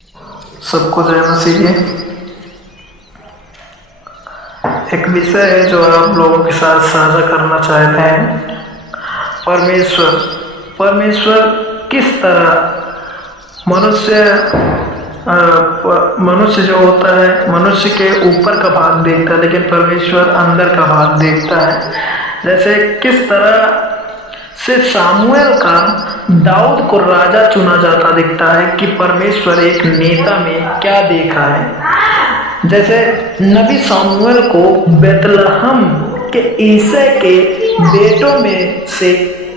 सबको जय मसीह। एक विषय है जो आप लोगों के साथ साझा करना चाहते हैं। परमेश्वर किस तरह मनुष्य जो होता है, मनुष्य के ऊपर का भाग देखता है, लेकिन परमेश्वर अंदर का भाग देखता है। जैसे किस तरह से सामुएल का दाऊद को राजा चुना जाता दिखता है कि परमेश्वर एक नेता में क्या देखा है। जैसे नबी सामुएल को बेतलहम के ईसे के बेटों में से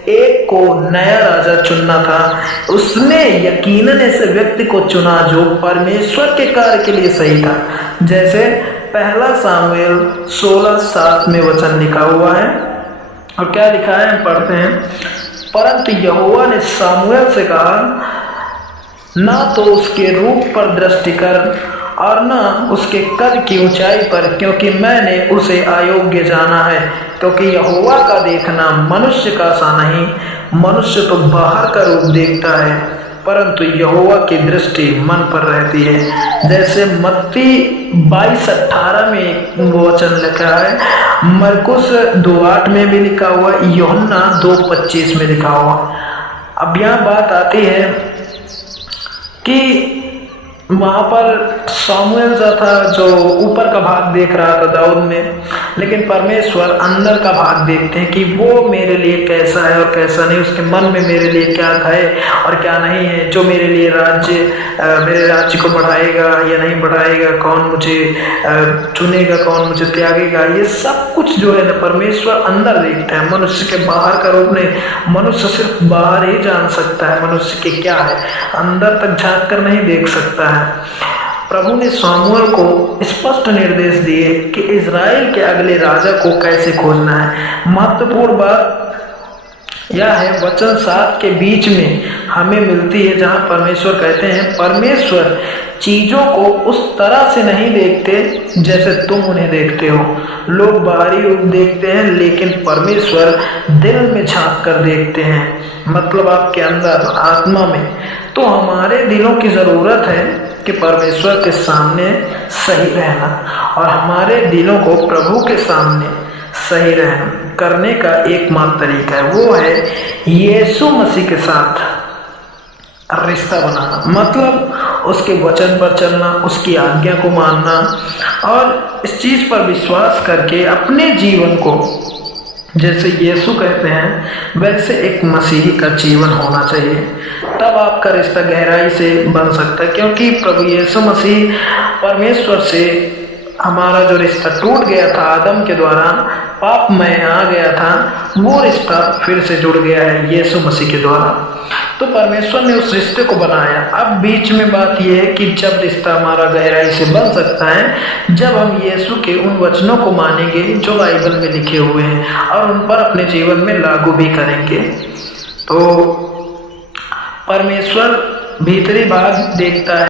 एक को नया राजा चुनना था। उसने यकीनन ऐसे व्यक्ति को चुना जो परमेश्वर के कार्य के लिए सही था। जैसे पहला सामुएल 16:7 में वचन लिखा हुआ है, और क्या लिखा है हम पढ़ते हैं। परंतु यहोवा ने सामुएल से कहा, ना तो उसके रूप पर दृष्टि कर और न उसके कद की ऊंचाई पर, क्योंकि मैंने उसे अयोग्य जाना है। क्योंकि यहोवा का देखना मनुष्य का सा नहीं, मनुष्य तो बाहर का रूप देखता है, परंतु यहोवा की दृष्टि मन पर रहती है। जैसे मत्ती 22:18 में वचन लिखा है, मरकुस 2:8 में भी लिखा हुआ, यूहन्ना 2:25 में लिखा हुआ। अब यहाँ बात आती है कि वहां पर सामुएल जो था, जो ऊपर का भाग देख रहा था दाऊद में, लेकिन परमेश्वर अंदर का भाग देखते हैं कि वो मेरे लिए कैसा है और कैसा नहीं, उसके मन में मेरे लिए क्या है और क्या नहीं है, जो मेरे लिए मेरे राज्य को बढ़ाएगा या नहीं बढ़ाएगा, कौन मुझे चुनेगा, कौन मुझे त्यागेगा, ये सब कुछ जो है ना परमेश्वर अंदर देखता है। मनुष्य के बाहर का रूप नहीं, मनुष्य सिर्फ बाहर ही जान सकता है मनुष्य के क्या है, अंदर तक झांक कर नहीं देख सकता है। प्रभु ने सामुएल को स्पष्ट निर्देश दिए कि इज़राइल के अगले राजा को कैसे खोजना है। महत्वपूर्ण बात यह है, वचन 7 के बीच में हमें मिलती है, जहां परमेश्वर कहते हैं, परमेश्वर चीजों को उस तरह से नहीं देखते जैसे तुम उन्हें देखते हो। लोग बाहरी रूप देखते हैं, लेकिन परमेश्वर दिल में झांक कर देखते हैं, मतलब आपके अंदर आत्मा में। तो हमारे दिलों की जरूरत है कि परमेश्वर के सामने सही रहना, और हमारे दिलों को प्रभु के सामने सही रहना करने का एकमात्र तरीका है, वो है यीशु मसीह के साथ रिश्ता बनाना, मतलब उसके वचन पर चलना, उसकी आज्ञा को मानना, और इस चीज पर विश्वास करके अपने जीवन को, जैसे यीशु कहते हैं वैसे एक मसीही का जीवन होना चाहिए। तब आपका रिश्ता गहराई से बन सकता है, क्योंकि प्रभु यीशु मसीह परमेश्वर से हमारा जो रिश्ता टूट गया था आदम के द्वारा, पाप में आ गया था, वो रिश्ता फिर से जुड़ गया है यीशु मसीह के द्वारा। तो परमेश्वर ने उस रिश्ते को बनाया। अब बीच में बात यह है कि जब रिश्ता हमारा गहराई से बन सकता है, जब हम यीशु के उन वचनों को मानेंगे जो बाइबल में लिखे हुए हैं और उन पर अपने जीवन में लागू भी करेंगे। तो परमेश्वर भीतरी भाग देखता है।